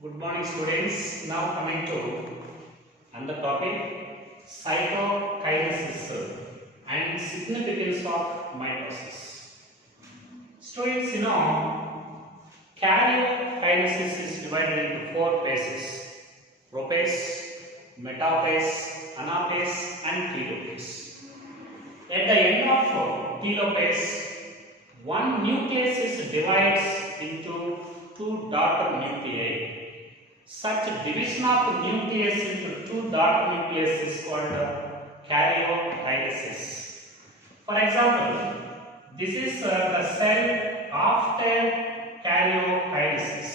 Good morning, students. Now coming to another topic, cytokinesis and significance of mitosis. Students, karyokinesis is divided into four phases: prophase, metaphase, anaphase, and telophase. At the end of telophase, one nucleus is divides into two daughter nuclei. Such division of nucleus into two daughter nucleus is called karyokinesis. For example, this is the cell after karyokinesis.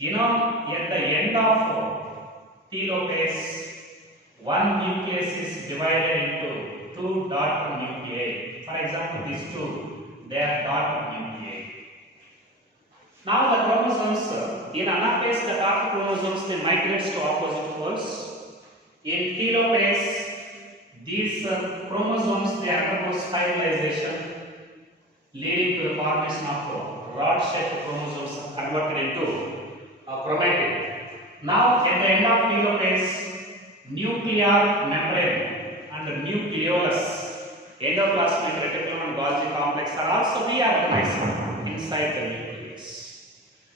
At the end of telophase, one nucleus is divided into two daughter nuclei. For example, these two, they are daughter nuclei. Now the chromosomes, in anaphase, the daughter chromosomes they migrate to opposite poles. In telophase, these chromosomes they undergo stabilization, leading to the formation of rod-shaped chromosomes converted into chromatin. Now at the end of telophase, nuclear membrane and nucleolus, endoplasmic reticulum and Golgi complex are also reorganized inside the nucleus.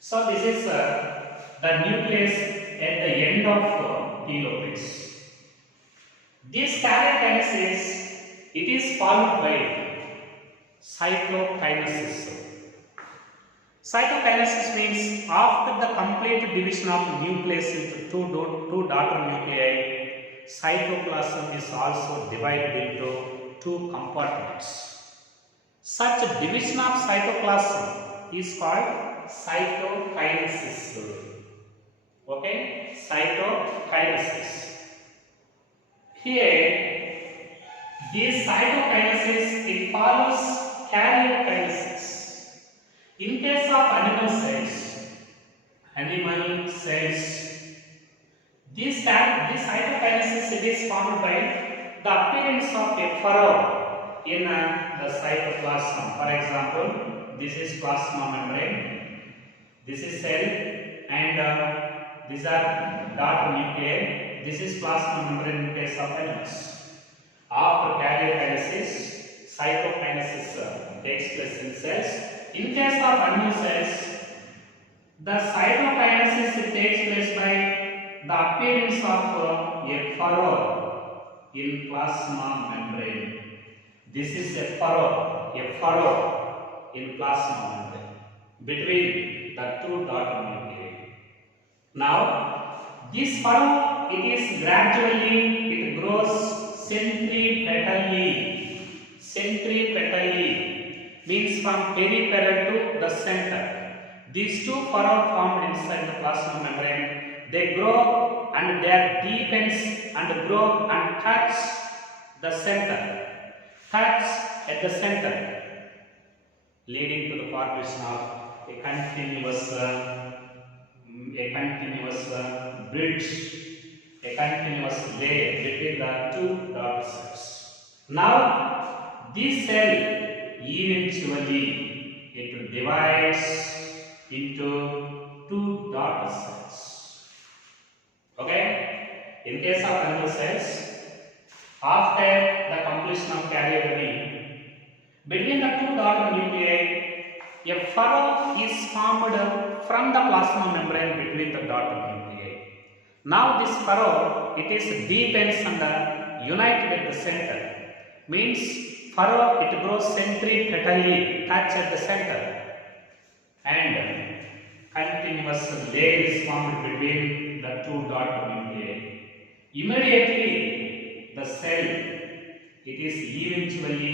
So this is the nucleus at the end of telophase. This karyokinesis, it is followed by cytokinesis. Cytokinesis means after the complete division of nucleus into two daughter nuclei, cytoplasm is also divided into two compartments. Such division of cytoplasm is called cytokinesis. Okay, cytokinesis. Here, this cytokinesis it follows karyokinesis. In case of animal cells, this cytokinesis it is formed by the appearance of a furrow in the cytoplasm. For example, this is plasma membrane. This is cell and these are daughter nuclei. This is plasma membrane in case of animals. After karyokinesis, cytokinesis takes place in cells. In case of animal cells, the cytokinesis takes place by the appearance of a furrow in plasma membrane. This is a furrow in plasma membrane between the two daughter nuclei. Now, this furrow it grows centripetally. Centripetally means from peripheral to the center. These two furrows formed inside the plasma membrane, they grow and they deepens and grow and touch the center. Touch at the center, leading to the formation of a continuous bridge, a continuous layer between the two daughter cells. Now, this cell eventually it divides into two daughter cells. Okay? In case of animal cells, after the completion of karyotype, between the two daughter nuclei, a furrow is formed from the plasma membrane between the daughter nuclei. Now this furrow, it is deepens and united at the center. Means furrow, it grows centripetally, touch at the center. And continuous layer is formed between the two daughter nuclei. Immediately, the cell, it is eventually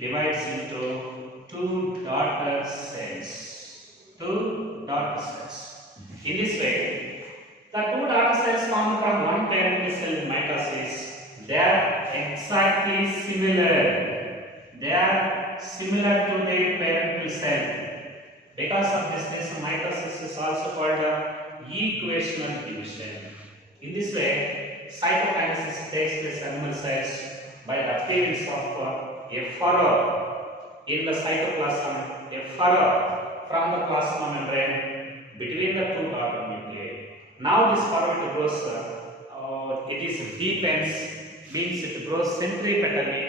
divides into two daughter cells. In this way, the two daughter cells formed from one parental cell in mitosis, they are exactly similar. They are similar to their parental cell. Because of this, mitosis is also called equational division. In this way, cytokinesis takes place in animal cells by the appearance of a furrow in the cytoplasm, a furrow from the plasma membrane between the two daughter nuclei. Now this forward grows, it is deepens, means it grows centripetally,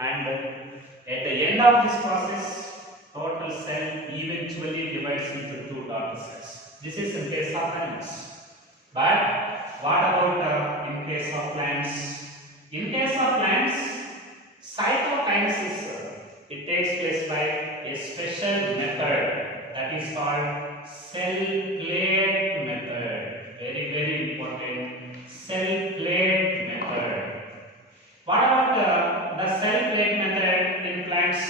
and at the end of this process, total cell eventually divides into two daughter cells. This is in case of animals. But what about in case of plants? In case of plants, cytokinesis it takes place by a special method that is called cell plate method. Very important, cell plate method. What about the cell plate method in plants?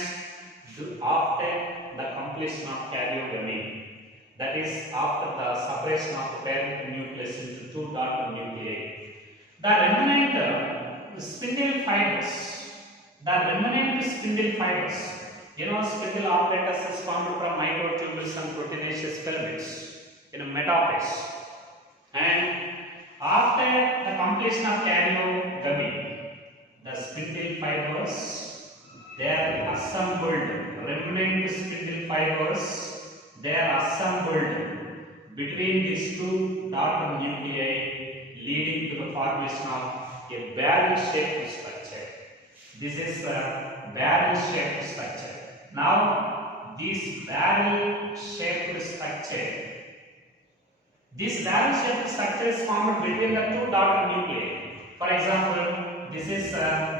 After the completion of karyogamy, that is after the separation of the parent nucleus into two daughter nuclei, the remnant spindle fibers, spindle apparatus is formed from microtubules and proteinaceous filaments in a metaphase. And after the completion of karyogamy, the spindle fibers, they are assembled, remnant spindle fibers, they are assembled between these two daughter nuclei, leading to the formation of a barrel-shaped structure. This is a barrel-shaped structure. Now, this barrel-shaped structure is formed between the two daughter nuclei. For example, this is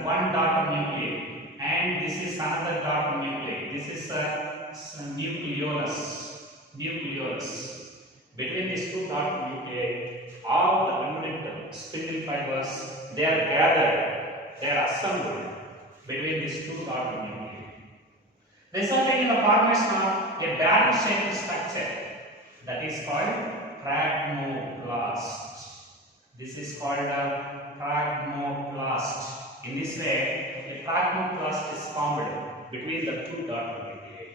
one daughter nuclei, and this is another daughter nuclei. This is nucleolus. Between these two daughter nuclei, all the remnant spindle fibers, they are gathered, they are assembled between these two daughter nuclei, resulting in the formation of a barrel-shaped structure that is called pragmoplast. This is called a pragmoplast. In this way, a pragmoplast is formed between the two daughter nuclei.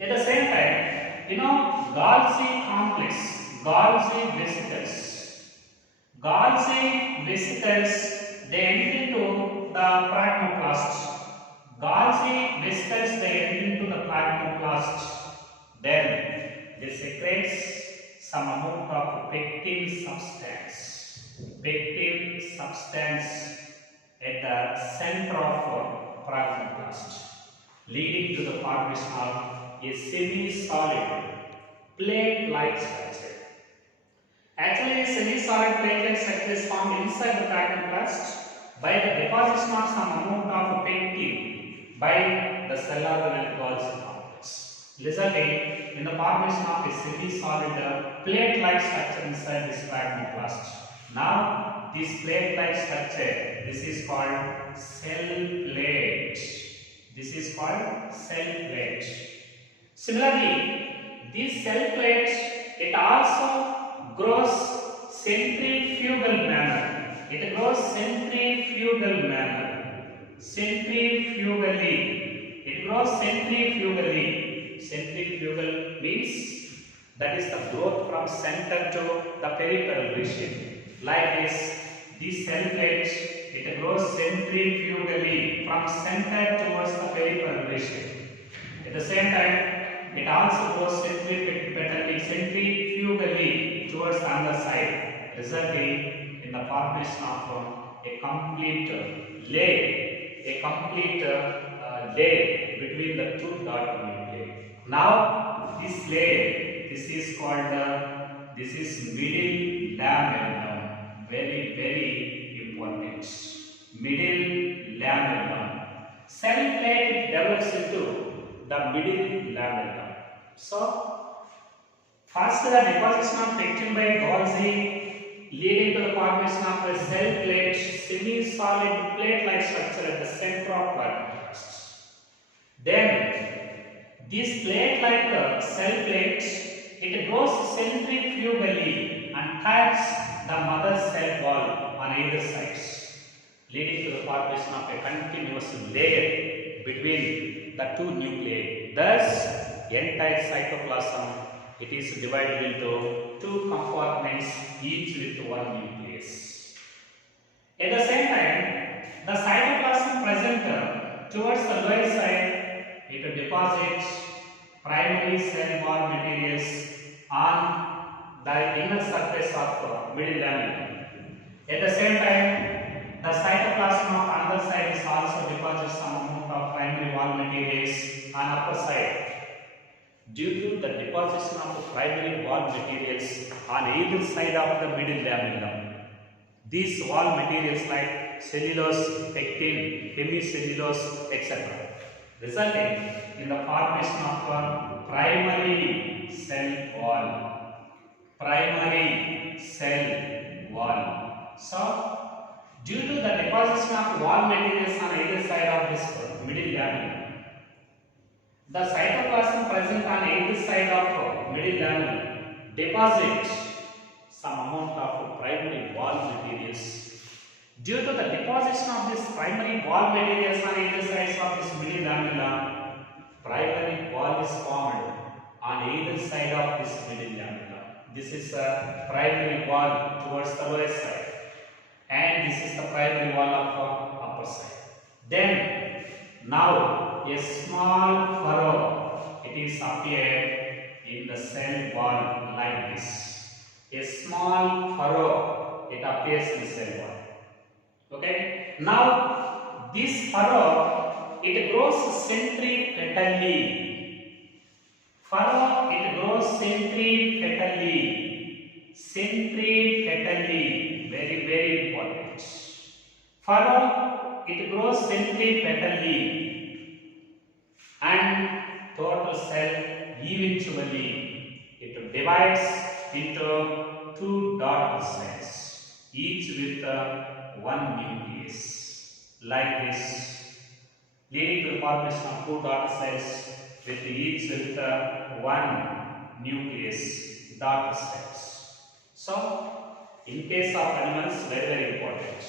At the same time, Golgi complex, Golgi vesicles, they enter into the pragmoplast. Golgi vesicles, they enter into the pragmoplast. Then they secrete some amount of pectin substance at the center of pragmoplast, leading to the formation of a semi-solid plate-like structure. Actually, a semi-solid plate-like structure is formed inside the pragmoplast by the deposition of some amount of pectin by the cell organelle Golgi complex, resulting in the formation of a semi-solid plate-like structure inside this pragmoplast. Now, this plate-like structure, this is called cell plate. Similarly, this cell plate, it also grows centrifugal manner. Centrifugally. It grows centrifugally. Centrifugal means that is the growth from center to the peripheral region. Like this cell plate, it grows centrifugally from center towards the peripheral region. At the same time, it also grows centrifugally towards the other side, resulting in the formation of a complete layer between the two daughter nuclei. Now, this layer, this is middle lamellum. Very important. Middle lamellum. Cell plate develops into the middle lamellum. So, first the deposition of pectin by Golgi, leading to the formation of a cell plate, semi-solid plate-like structure at the center of pragmoplast. Then, this plate-like cell plate, it grows centrifugally and taps the mother cell wall on either sides, leading to the formation of a continuous layer between the two nuclei. Thus, entire cytoplasm, it is divided into two compartments, each with one nucleus. At the same time, the cytoplasm present towards the lower side, it deposits primary cell wall materials on the inner surface of middle lamina. At the same time, the cytoplasm of another side is also deposits some amount of primary wall materials on upper side. Due to the deposition of primary wall materials on either side of the middle lamina, these wall materials like cellulose, pectin, hemicellulose, etc., resulting in the formation of a primary cell wall. Primary cell wall. So, due to the deposition of wall materials on either side of this middle lamina, the cytoplasm present on either side of middle lamina deposits some amount of primary wall materials. Due to the deposition of this primary wall materials on either sides of this middle lamina, primary wall is formed on either side of this middle lamina. This is a primary wall towards the lower side, and this is the primary wall of upper side. Then now a small furrow, it is appeared in the cell wall like this. A small furrow, it appears in the cell wall. Okay. Now this furrow, it grows centripetally. Furrow, it grows centripetally. Centripetally, very very important. Furrow, it grows centripetally, and total cell eventually it divides into two dot cells, each with one nucleus, like this, leading to the formation of two dot cells with each with one nucleus, dot cells. So, in case of animals, very very important.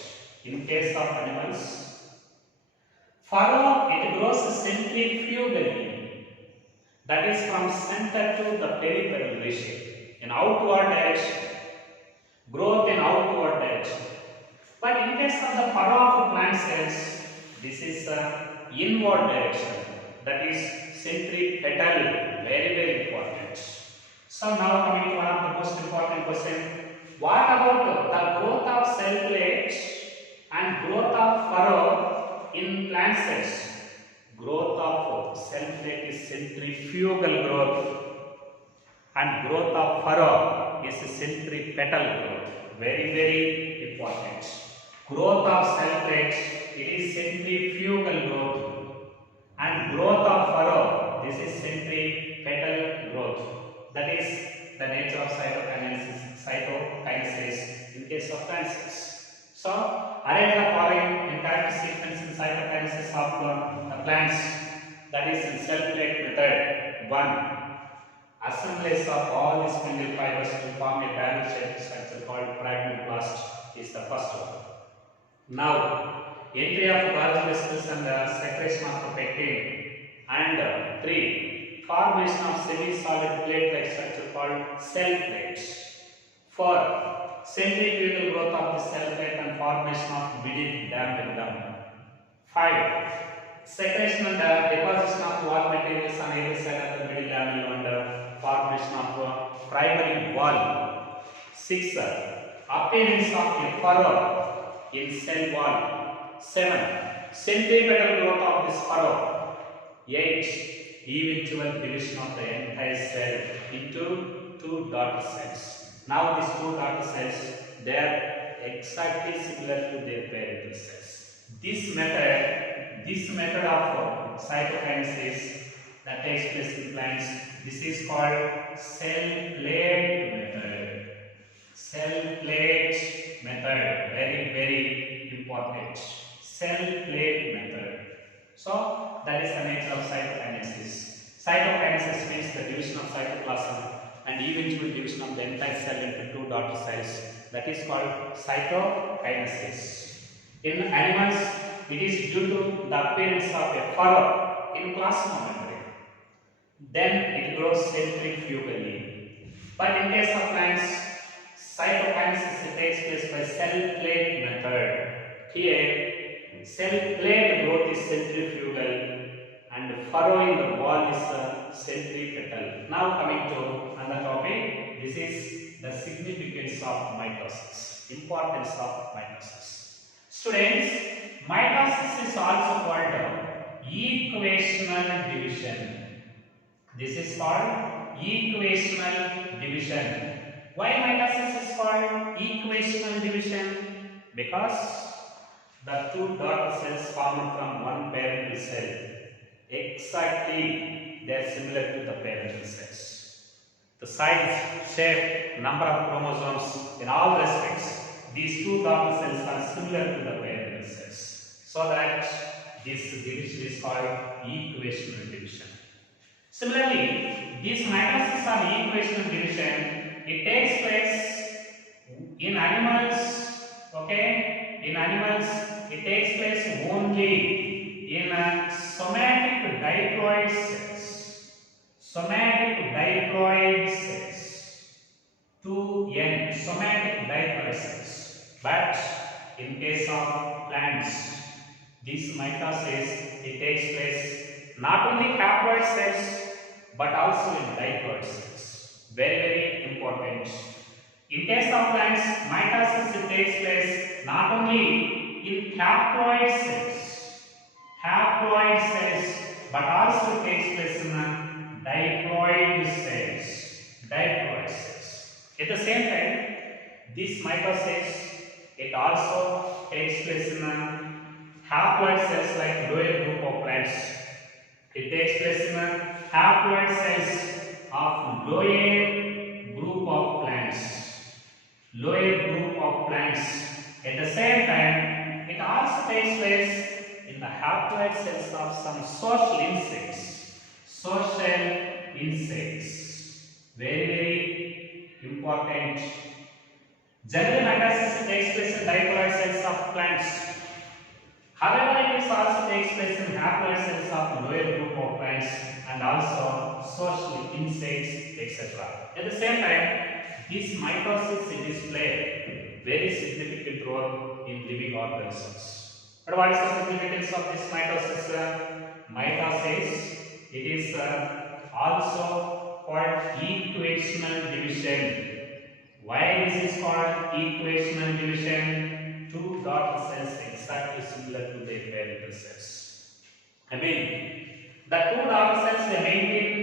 In case of animals, furrow, it grows centrifugally, that is from center to the peripheral region, in outward direction, growth in outward direction. But in case of the furrow of plant cells, this is inward direction, that is centripetal, very very important. So now coming to one of the most important question, what about the growth of cell plate and growth of furrow in plant cells? Growth of cell plate is centrifugal growth, and growth of furrow is centripetal growth. Very very important. Growth of cell plate, it is centrifugal growth, and growth of furrow, this is centripetal growth. That is the nature of cytokinesis in case of plant cells. So, arrange the following in correct sequence in cytokinesis of the plants, that is in cell plate method. 1. Assemblage of all the spindle fibers to form a barrel shaped structure called pragmoplast is the first one. Now, entry of Golgi vesicles and secretion of pectin. And 3. Formation of semi-solid plate-like structure called cell plates. 4. Centrifugal growth of the cell plate and formation of middle lamellum. 5. Secretion and deposition of wall materials on either side of the middle lamellum and formation of primary wall. 6. Appearance of a furrow in cell wall. 7. Centripetal growth of this furrow. 8. Eventual division of the entire cell into two daughter cells. Now these two daughter cells, they are exactly similar to their parent cells. This method of cytokinesis that takes place in plants, this is called cell plate method. Cell plate method, very very important. Cell plate method. So that is the nature of cytokinesis. Cytokinesis means the division of cytoplasm and eventual division of the entire cell into two daughter cells. That is called cytokinesis. In animals, it is due to the appearance of a furrow in plasma membrane. Then it grows centrifugally. But in case of plants, cytokinesis takes place by cell plate method. Here, cell plate growth is centrifugal and furrow in the wall is centripetal. Now coming to another topic, this is the significance of mitosis, importance of mitosis. Students, mitosis is also called equational division. This is called equational division. Why mitosis is called equational division? Because the two daughter cells formed from one parental cell, exactly they are similar to the parental cells. The size, shape, number of chromosomes, in all respects, these two daughter cells are similar to the parental cells. So that this division is called equational division. Similarly, these mitosis or equational division, it takes place in animals, okay? In animals, it takes place only in somatic diploid cells. Somatic diploid cells. 2N, somatic diploid cells. But in case of plants, this mitosis, it takes place not only haploid cells, but also in diploid cells. Very, very important. In case of plants, mitosis takes place not only in haploid cells, but also takes place in diploid cells. Diploid cells. At the same time, this mitosis, it also takes place in haploid cells like lower group of plants. It takes place in haploid cells of lower group of plants. Lower group of plants. At the same time, it also takes place in the haploid cells of some social insects. Social insects. Very, very important. Generally, mitosis takes place in diploid cells of plants. However, it also takes place in haploid cells of lower group of plants and also social insects, etc. At the same time, this mitosis displays very significant role in living organisms. But what is the significance of this mitosis? Mitosis, it is also called equational division. Why this is called equational division? Two daughter cells exactly similar to their parental cells. I mean, the two daughter cells they maintain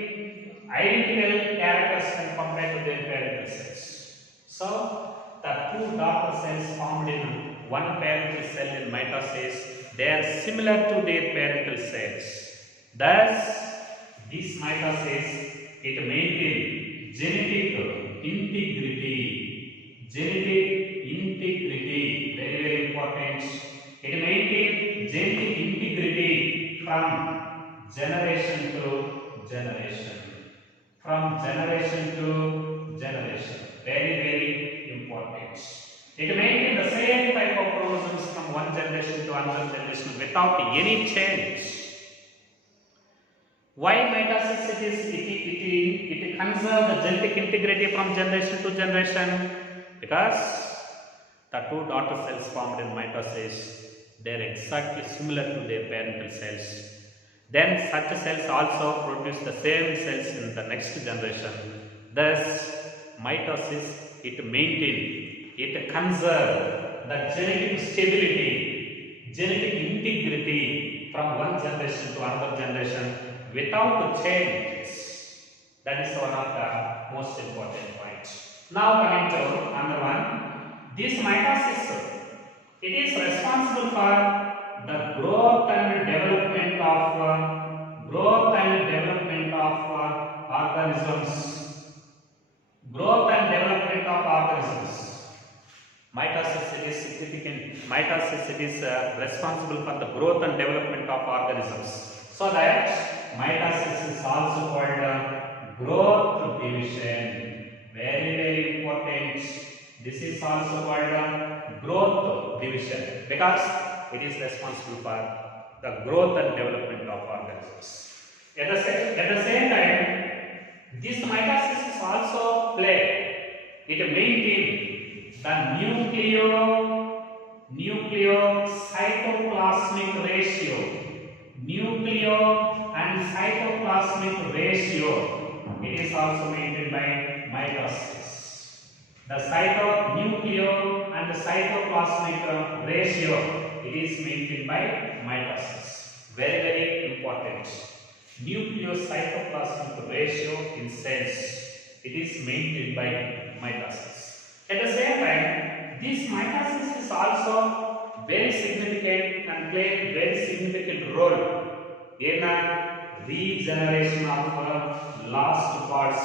identical characters when compared to their parental cells. So, the two daughter cells formed in one parental cell in mitosis, they are similar to their parental cells. Thus, this mitosis, it maintains genetic integrity. Genetic integrity, very, very important. It maintains genetic integrity from generation to generation. From generation to generation. Very, very important. It maintains the same type of chromosomes from one generation to another generation without any change. Why mitosis? It conserves the genetic integrity from generation to generation, because the two daughter cells formed in mitosis, they are exactly similar to their parental cells. Then such cells also produce the same cells in the next generation. Thus, mitosis, it maintains, it conserves the genetic stability, genetic integrity from one generation to another generation without changes. That is one of the most important points. Now coming to another one. This mitosis, it is responsible for the growth and development of organisms. Growth and development of organisms. Mitosis, it is significant. Mitosis, it is responsible for the growth and development of organisms. So that mitosis is also called growth division. Very, very important. This is also called growth division because it is responsible for the growth and development of organisms. At the same time, this mitosis is also play. It maintains the nucleo-cytoplasmic ratio. Nucleo and cytoplasmic ratio. It is also maintained by mitosis. The cytonucleo and the cytoplasmic ratio, it is maintained by mitosis. Very, very important. Nucleocytoplasmic ratio in cells, it is maintained by mitosis. At the same time, this mitosis is also very significant and play a very significant role in regeneration of lost parts.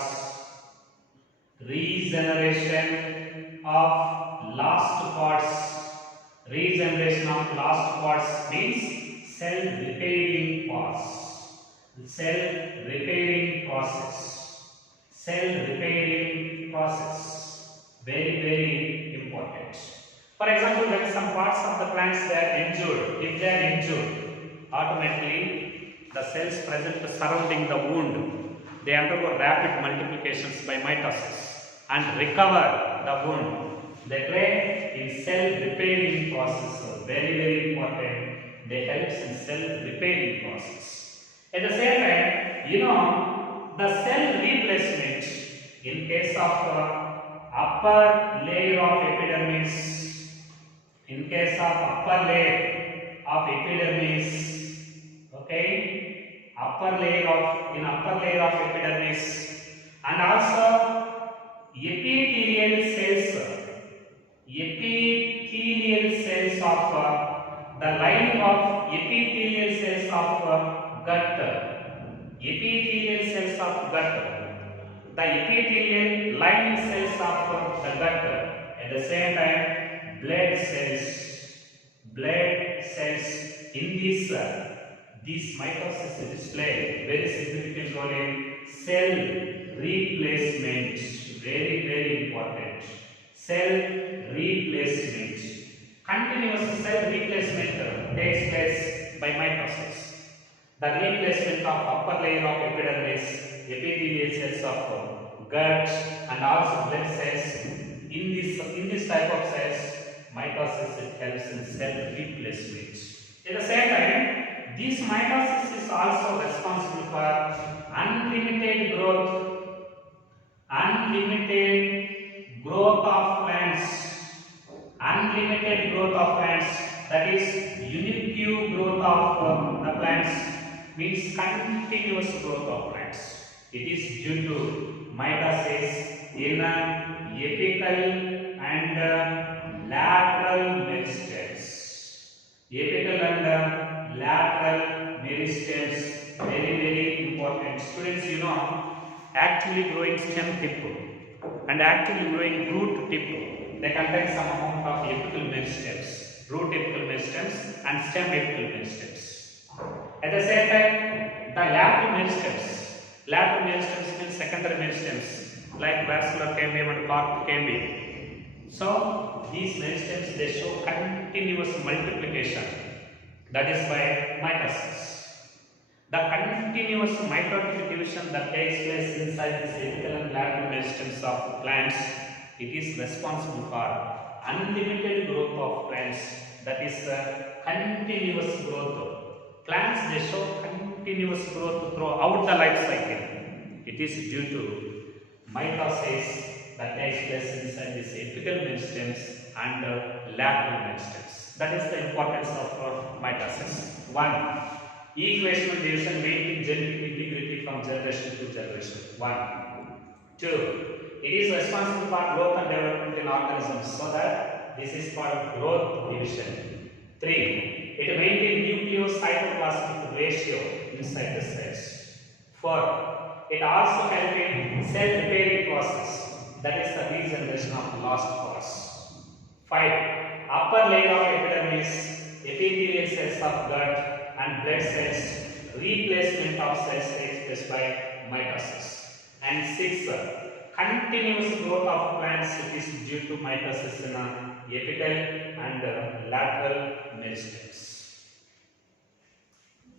Regeneration of lost parts. Regeneration of lost parts means cell repairing parts. Cell repairing process. Cell repairing process. Very, very important. For example, when some parts of the plants they are injured, if they are injured, automatically the cells present surrounding the wound, they undergo rapid multiplications by mitosis and recover the wound. They play in cell repairing process. So very, very important. They help in cell repairing process. At the same time, the cell replacement in case of upper layer of epidermis, in case of upper layer of epidermis, okay, upper layer of epidermis, and also epithelial cells of the lining of epithelial cells of gut, epithelial cells of gut, the epithelial lining cells of the gut. At the same time, blood cells in this mitosis display very significant role in cell replacement. Very, very important. Cell replacement. Continuous cell replacement takes place by mitosis. The replacement of upper layer of epidermis, epithelial cells of gut, and also blood cells. In this type of cells, mitosis it helps in cell replacement. At the same time, this mitosis is also responsible for unlimited growth of plants, that is unique growth of the plants means continuous growth of plants. It is due to mitosis in apical and lateral meristems. Apical and lateral meristems, very, very important. Students, actively growing stem tip and actively growing root tip, they contain some amount of apical meristems, root apical meristems and stem apical meristems. At the same time, the lateral meristems means secondary meristems like vascular cambium and cork cambium. So these meristems they show continuous multiplication, that is by mitosis. The continuous mitotic division that takes place inside the apical and lateral meristems of plants, it is responsible for unlimited growth of plants, that is continuous growth. Plants they show continuous growth throughout the life cycle. It is due to mitosis that takes place inside these apical meristems and lateral meristems. That is the importance of mitosis. 1. Equational division maintaining genetic integrity from generation to generation. 1. 2. It is responsible for growth and development in organisms, so that this is called growth division. 3. It maintains nucleocytoplasmic ratio inside the cells. 4. It also helps in cell repairing process, that is the regeneration of lost parts. 5. Upper layer of epidermis, epithelial cells of gut and blood cells, replacement of cells takes place by mitosis. And 6. Continuous growth of plants, it is due to mitosis in apical and lateral meristems.